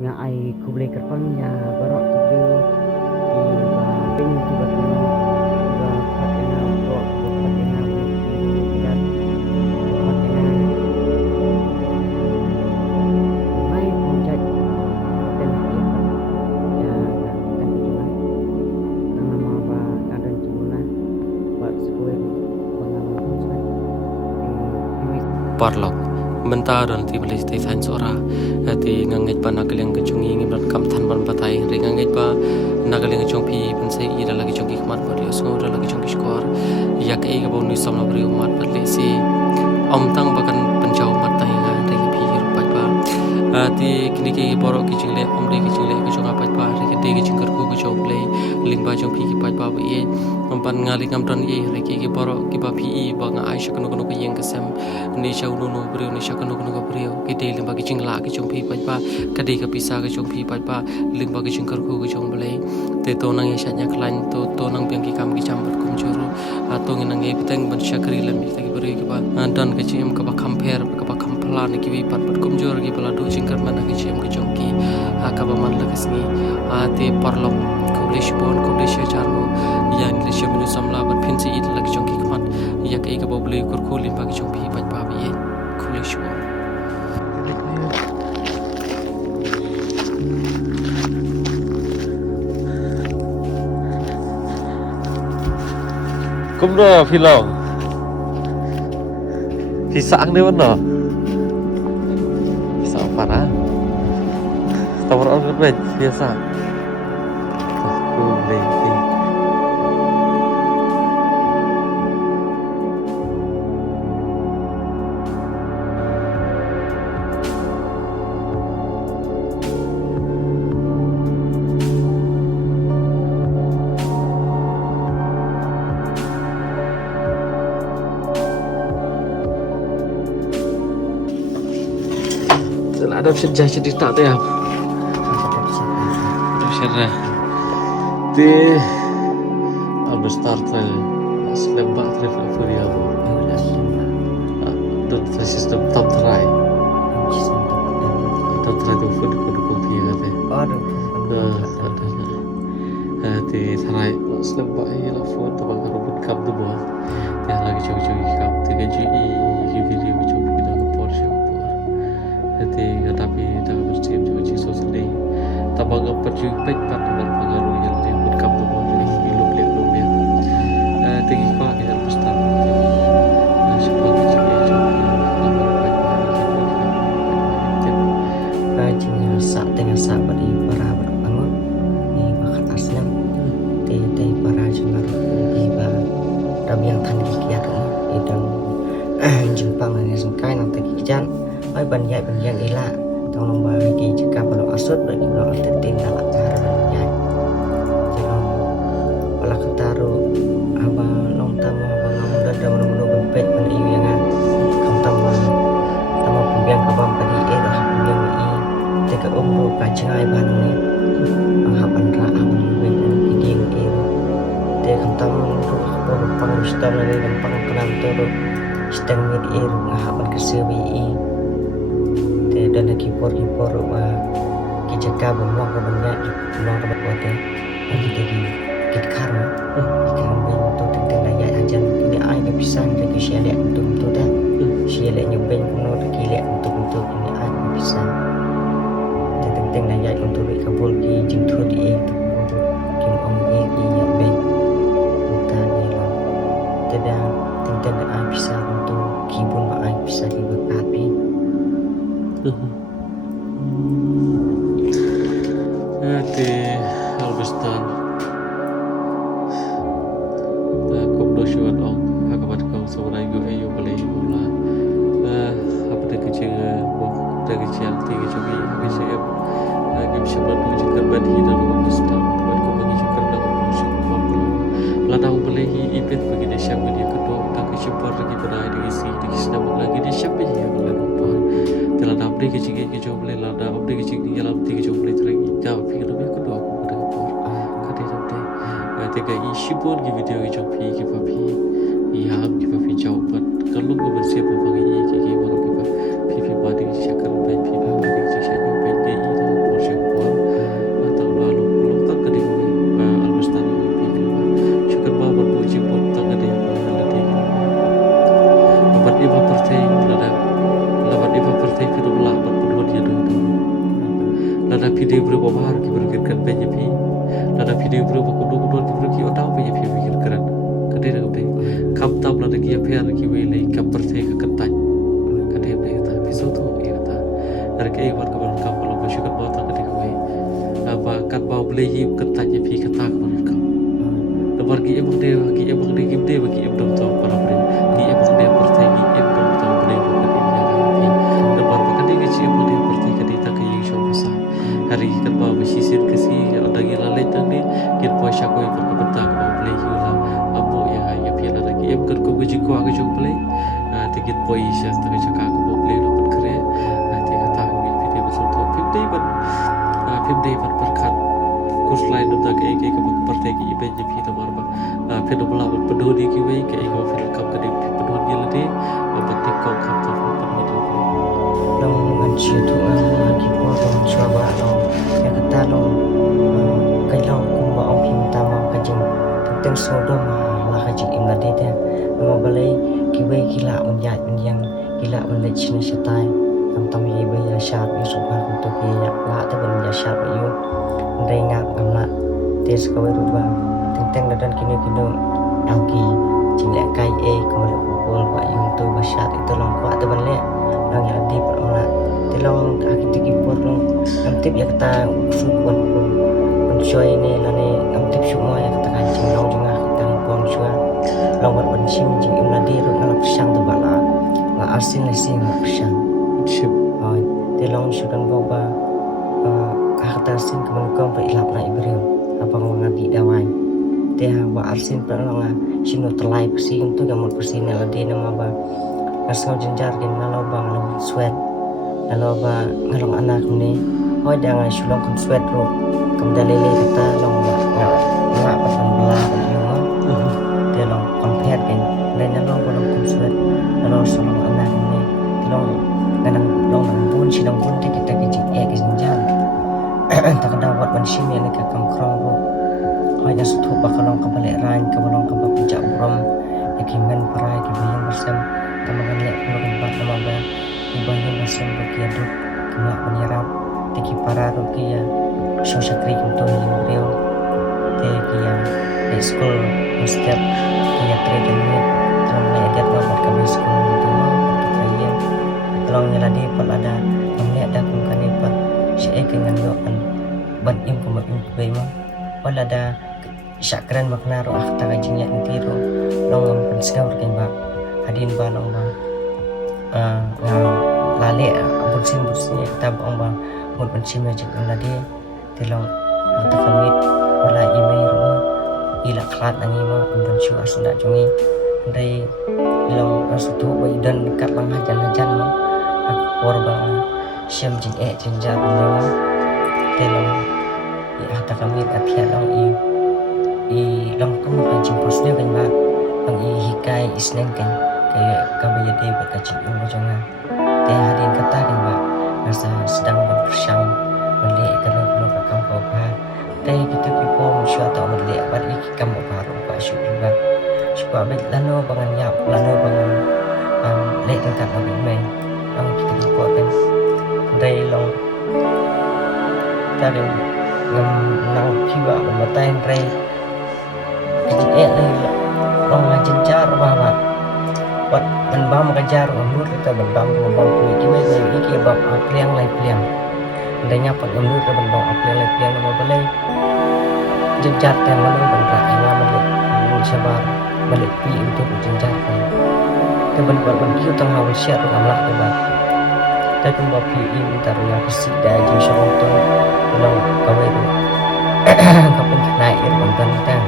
nga ai kuble kerpang ya barok tu di ba ping tu ba tu ba patenga ko patenga dan patenga mai project dan ya dan cuma nama ba kadan cuma ba sekolah pengalaman saya Parlok mentar dan ti beli ti sains ora ti ngangit pa nagaling kecungi ngibran kam than ban patai ring ngangit pa nagaling kecung pi pensai i lagi kecung hikmat ba dia sngo lagi kecung skor yak e gabon ni samla bri umat patli si om tang bakan penjau mata nga ring pi rupat ba ti kini ki borok ki jingle om de ki jingle kecung apa ba ring de ki jingkar ku kecung play ling ba jong pi ki pat ba ye ompan ngali ngam ye ring ki borok ki ba pi i ba nga ai shakno kono ki yeng kesem ni chau no no brio ni shakno kono ko brio ki de ling ba ki jingla ki jong pi pat ba ka de ka pisa ki jong pi pat ba ling ba ki jingkar ku ki jong play te to nang ye shanya klain to nang piang ki kam ki chambat kum churu to ngi nang ye piteng ban shakri lam ki ki brio ki ba dan ki chim ka ba compare ka ba kampla ni ki wi pat kum jor ki bala do jingkar mana ki chim ki jong ki ka ba man la kasni te parlom kublish bon kublish charmo yang le sheminu samla bat phinsi it lak jong ki kmat yak e ka boble kur khulin ba ki jong pi pat ba bi kublish bon Kumdo Philong Pisang ni mana? Pisang parah. Tawar orang ber biasa. Aku beli. Ada bisa cerita tu ya. Bisa. Di Albert Start selembak travel Furia. Dan sistem top try. Top try tu food kopi kata. Di try selembak ini lah food tu bang robot cup tu bah. Dia lagi cuci cup. Tiga GE video cuci kita ke Porsche. Jadi tapi tak mesti juga jiso sedih. Tabang apa juga baik pada berpengaruh yang disebut kamu boleh hidup lebih. Tinggi kau kita harus tahu. Sebab kita bajunya sak tengah sak beri para berbangun di bakat aslam di para jengar di ba rabiang tan kiat idang jempang ni sengkai nanti kijan ai ban yai ban yang ila tong lomba ki jika balu asut bagi balu tetin dalam cara ban yai jika olah kataru aba long tamu aba ngam dada menu bempet ban iu yang kam tamu pembiang kabam padi dah pembiang i jika umru kacai ban ni hapan ra aban ben kiding i te kam tamu ru pang stam ni dan pang kenan tu stang mid i hapan kesebi i dan lagi hipor kijaka bumang ke banyak bumang ke berkuatnya lagi kita karma ikan bing tu tentang daya ajan ini ai ke pisang ke sialek untuk dah sialek nyobeng kuno kilek untuk ini ai ke pisang tentang daya untuk kabul ki jintu di untuk kim om ki ya beng entah dia lah tidak tentang ai pisang untuk kibun ba ai pisang ki berkapi di Albestan aku bersyukur ong akabat kau sebagai gue ayo beli bola apa dah kecil dah kecil tiga cobi habis saya lagi bisa berdoa jika badi dalam Albestan buat kau bagi jika dalam bersyukur lah tahu beli ipet bagi dia siapa dia kedua tak kecipar lagi pada di isi di senabuk lagi dia siapa dia boleh lupa telah dah beli kecil kecil boleh lah dah beli kecil dalam tiga cobi lagi jauh fikir lebih kedua aku pada apa kata sampai tiga isi pun di video kecil ki papi iya ki papi jauh pat kalau gue bersih apa bagi ki baru kita pipi badi syakar baik pipi badi syakar baik dia itu porsi lada video berubah ki berkirkan banyak pi lada video berubah kudu ki berki otau banyak pi berkirkan kade de kam tab lada ki affair ki wele kam perse ka katai kade de ta piso to ya ta harke war ka ban kam lo mashukat ba ta kade ko apa kat ba beli hi katai pi kata ka ban kam lebar ki ebang de kim de bagi ebang to para bre ki ebang de perse ki ebang to beli ko kade ya pi lebar ba kade ki chi ebang de perse kade ta ka yi show sa hari kat ba sisir kasi ada gila letan ni kit po sya ko ibar ko benta ko beli hi la abo ya pi la ki eb kat ko buji ko aga jog beli tikit po isya ta ka ka ko beli lo pat kare ti ka ta mi pi de so to pip de bat perkat kurs lain do ke ka parte ki ibe je pi to bar ba pi do bla bat pedo di ki we ke ko fil kam ka de pedo di la de ba tik ko kam to pedo di long an chi tu ki po long chwa ba long ya kata long kai long kum ba ong phim ta ma ka jing teng so do ma la ka jing im la de te ma balai ki we ki la un ya yang ki la un le chine shatai tam tam ye be ya sha bi su ba ku to ki ya la te ben ya sha ba yu ndai ngak ngam la tes ko we ru ba teng dan kini ang ki jing le kai e ko le pol ba yu to ba sha itu long kwa te ben le long ya di pa la te long aki tiki por long am tip ya kata su kon choi ne la ne am tip su mo ya kata kan jing long jing a kata pon chua long wat ban sim jing im la di ru ngalap sang to ba la asin le sing ngalap sang ship oi te long su dan bo ba kata sin ke kom pa ilap na ibril apa ngadi dawai te ha ba arsin pa long sino telai pasi untuk yang mo pasi na la di na ma ba asal jenjar gen nalo ba ngalong sweat nalo ba ngalong anak ni hoi jangan sulong kun sweat ro kam dalile kata long ba ngak pa san bela ba yo ma te long compare gen dan nalo ba long kun sweat nalo sulong anak ni long kadang long bun sidang bun te kita ke jing ke jenjar tak ada wat ban sim yang ka kam krong ro hoi jas thu ba kalong ka bale ran ka balong ka ba pijak rom yakin parai ki bayang bersam tamagan lek puluhan bat namaga ibayang bersam berkiadu kena menyerap tiki para rukia sosakri untuk yang real teki yang di school setiap kia trade minute dalam layak nomor kami school itu berkaya tolong nyeladi pun ada melihat dakung kanipat saya dengan doan ban im kumat im kubaima wala ada syakran makna roh akhta gajinya intiro long penskawr kan ba hadin ba long ba lale bursin tab ong ba mun pensim ya jeng lade telong akhta kamit wala email ro ila klat anima undan syu asunda jungi ndai long asutu ba idan dekat lang hajan mo aku korba syam jing jenjar lewa telong akhta kamit athia long i long kamu kancing posnya kan ba ang ihikai isneng kan kayak kabaya de berkacing umur jangan teh hadin kata kan ba masa sedang bersam melihat kerana belum kakam kau ba teh kita kipo musya atau melihat bat iki kamu baru ba syukur ba syukur bet lano bangan yap lano bangan lek tingkat lebih main ang kita kipo kan dari long tadi ngam nang kiwa matain rei kecil long jenjar bahwa buat menbam kejar umur kita menbam kuih kiwe iki bab apliang lai pliang ndanya pat umur kita menbam apliang lai pliang nama balai jenjar tan lalu benda ina melit sabar melit pi untuk jenjar kan ke buat kiu tang hawa syar amlah ke ba ta kum ba pi in taruna kesi da ji syong tu long kawe tu kapen naik irban tan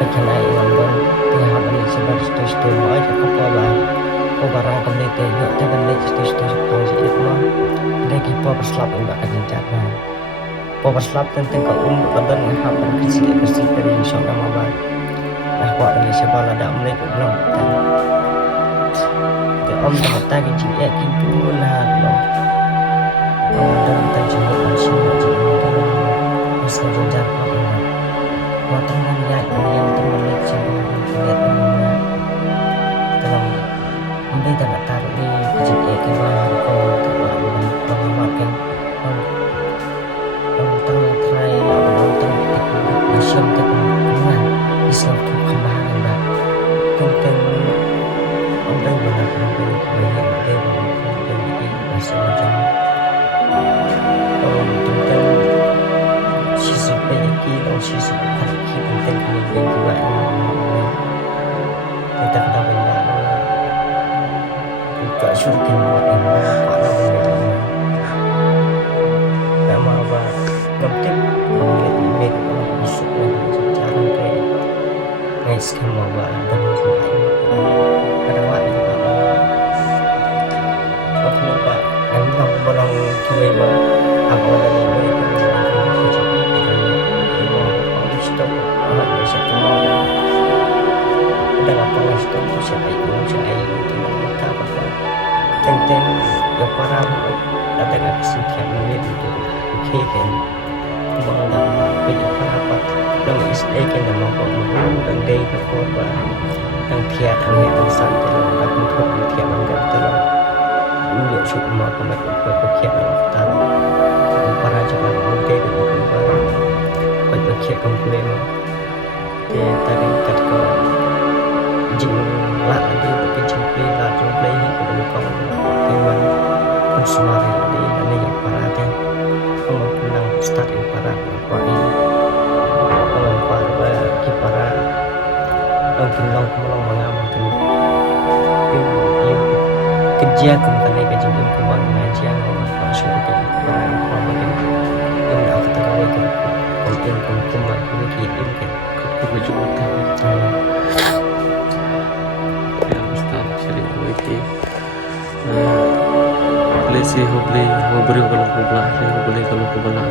kapen naik irban tiap hari sebar stu aja ko barang kembali te yo te balik stu pang sikit mah lagi po berslap enggak kejencat nah po berslap tentang ka badan ngahap kecil dari insyaallah mabah nah ko dari sebal ada mulai ko belum te om ta ki ji e ki pun lah lo dalam tanjung masih masih jenjar ko Watang dan lihat yang terlihat sebelum lihat umumnya dalam memberi tak taruh di kejadian kebal kau tak makan tema apa lagi boleh stop ada satu dalam panas itu siapa itu kita apa tentang ya para ada kesekian menit itu oke kan mengenai beda para dan istiqan dan mampu dan day berkorban dan tiada yang santai dan untuk tiada yang telah untuk semua pemain berkiat dalam para jalan mungkin untuk berkiat komplain tadi kata jing lah di berkiat play lah play kemudian teman konsumer di dan yang para tem pengguna start yang para para mungkin long mengamalkan kerja kembali ke jengkel kembang mengajian para syurga para mungkin yang dah kata kau itu penting kembang kita mungkin kebajuan kami yang besar syariat itu lesi hobli kalau kublah hobli kalau kublah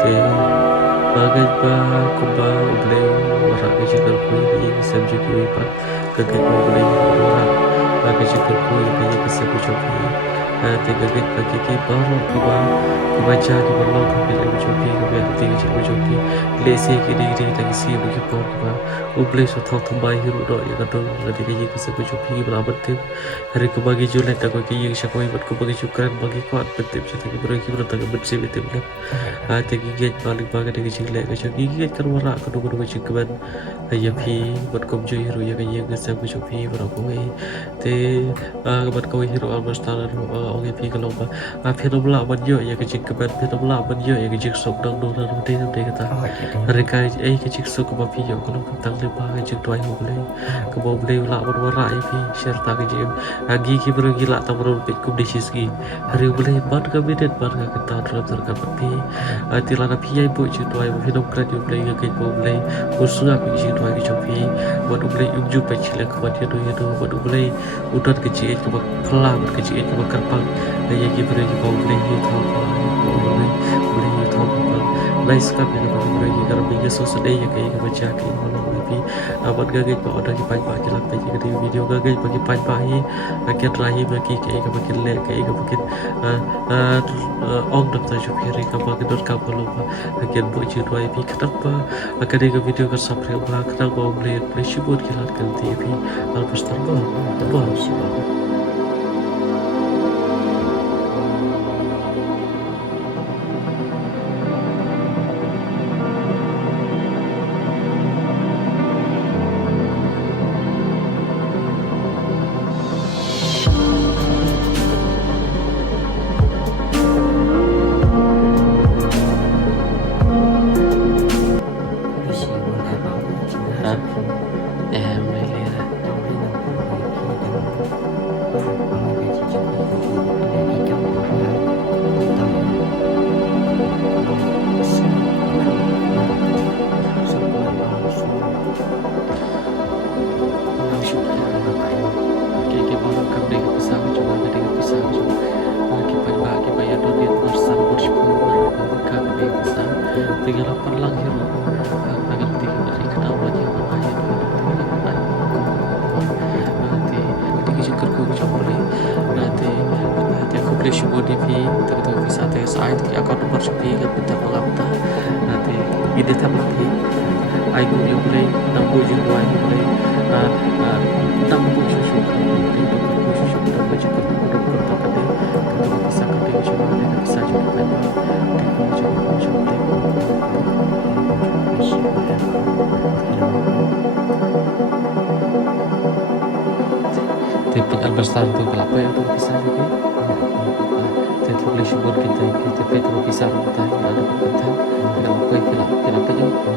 te bagai kuba hobli warak kejar kui ini subjek kui pak kaget hobli warak bagai kejar kui ini kesebujuki te kaget bagi ki baru kubaca di berlaut hampir bujuki kemudian tiga bujuki lesi kiri tak isi bujuk kuba hobli suatu tambai hiru do ya kadang lagi kaji kesebujuki berabat tim hari kubagi julet tak bagi yang syakoi buat kubagi syukran bagi kuat betul jadi beraki bertangga bersih betul kan tegi gate balik bagi dengan cilek kacang gigi kan warak kedua cingkaban ayam pi buat komjo hiru ya kaji kesam kucupi berakoi te buat kau hiru almastar oke pi kalau phenomenal banyak ya kecingkaban phenomenal banyak ya kecing sok dang dong dan kata hari kai kecing sok kebapi ya kalau tentang lepas kecing tuai boleh kebau boleh lah berwarak pi serta kecing gigi bergila tak berubah kum di sisi hari boleh ban kami dan ban kita dalam terkait pi tilana pi ai bu ci tuai film kredit boleh ke boleh usul aku ci tuai ke copi buat boleh ujung pecil ke buat itu buat boleh udah kecil ke pelah kecil ke kerpang ya gigi bergi boleh itu boleh itu lain sekali dengan bergi kalau bagi sosial ya kayak baca kayak mana pi buat gagai pak ada di pagi pagi lah pagi ke video gagai bagi pagi pagi akhir rahim lagi kayak makin lek kayak makin ong daftar jupiri kapal kedor kapal lupa akhir buat dua ip kenapa akan ada video ke sampai apa kenapa boleh syukur kilat kan TV alpus terbang tinggal apa lagi agar tiga dari kenapa dia berayat nanti kita kerja boleh nanti aku beli syukur di pi tapi bisa teh saat kita akan nomor sepi kan bentar pengamta nanti ide tambah pi aku yang boleh nampu juga aku boleh nampu susu dan baca kedua tapi kalau bisa kerja cuma bisa juga memang tapi albastar tu kelapa yang tu bisa juga jadi boleh syukur kita itu bisa kita ada berkata kalau apa yang kita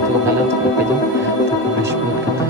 tu malam tu boleh syukur kita